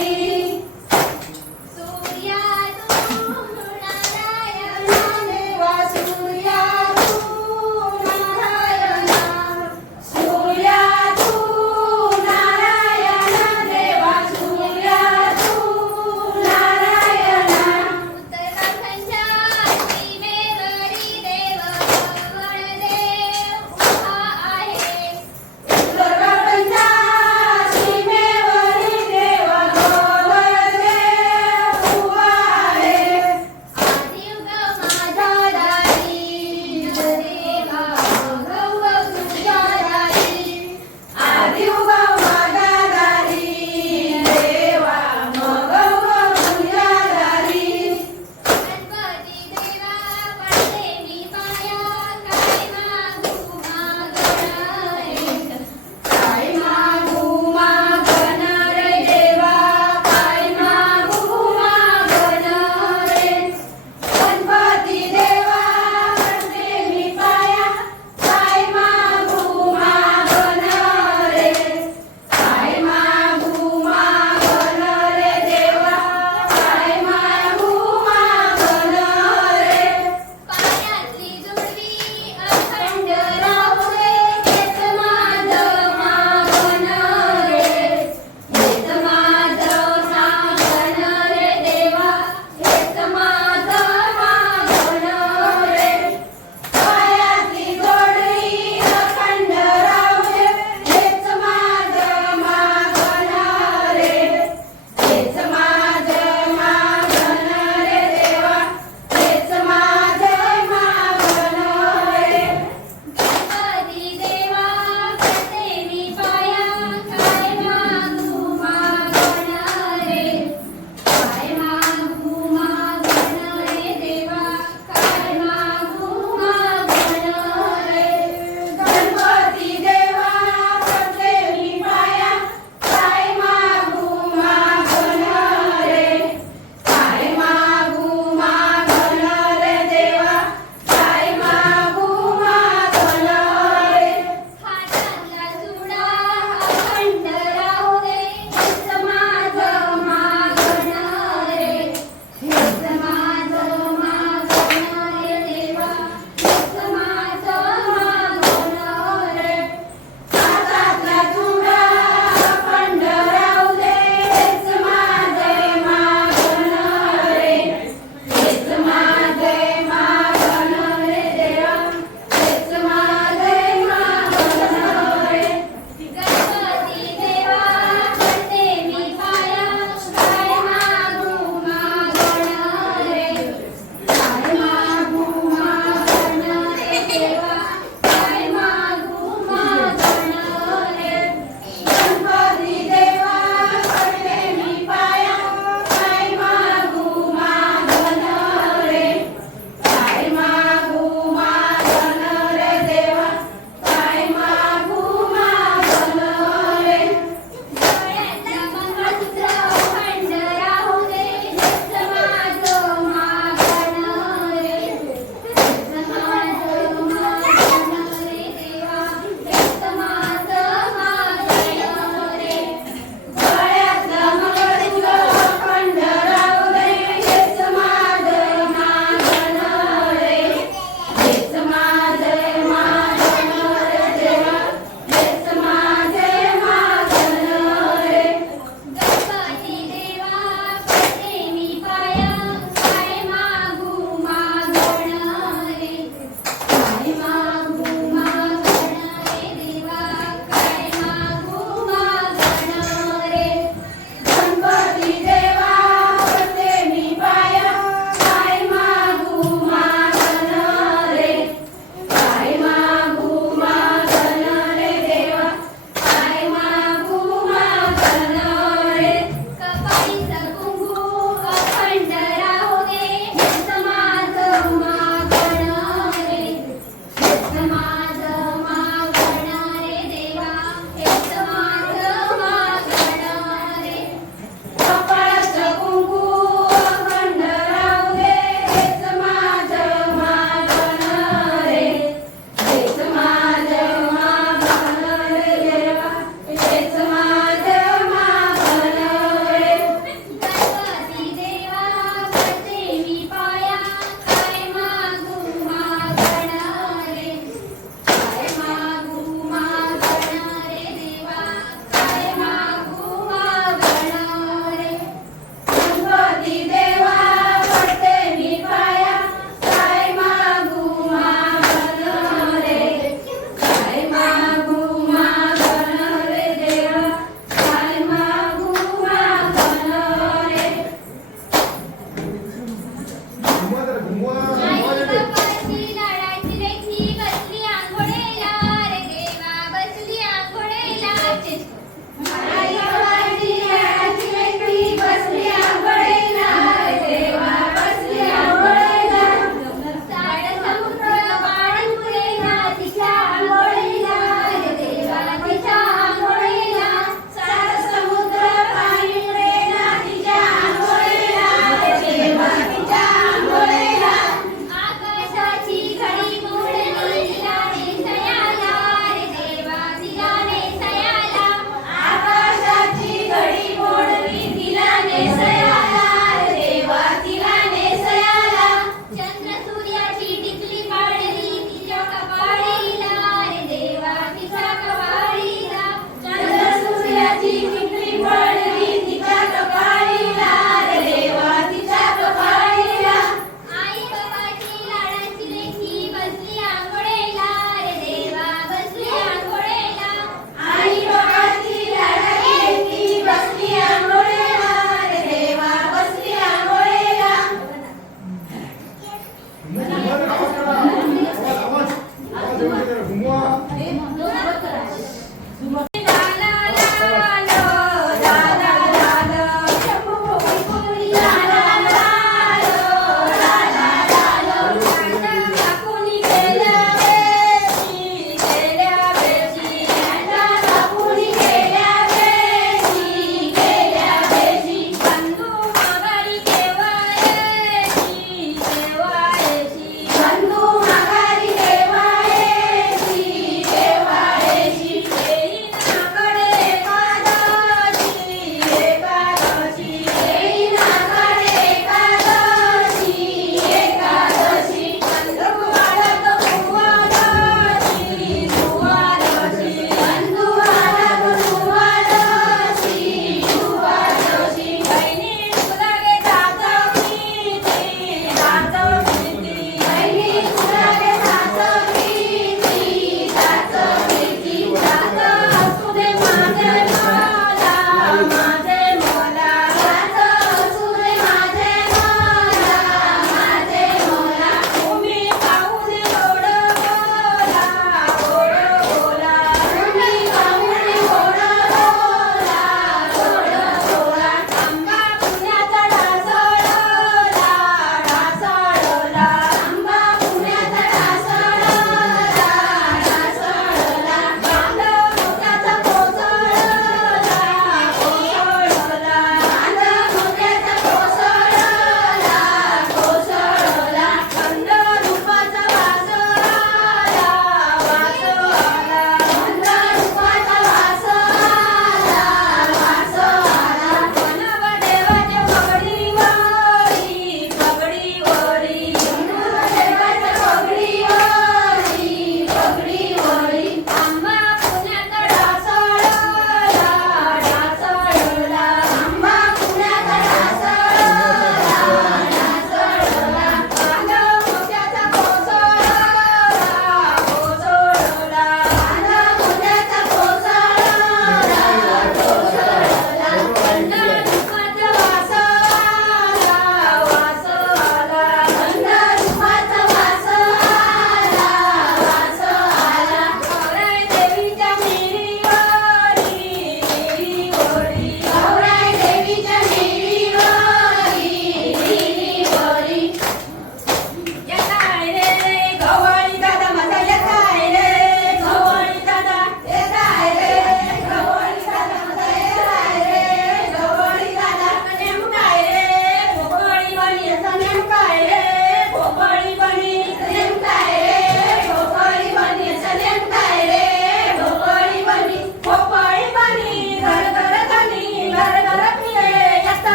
You.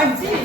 I did.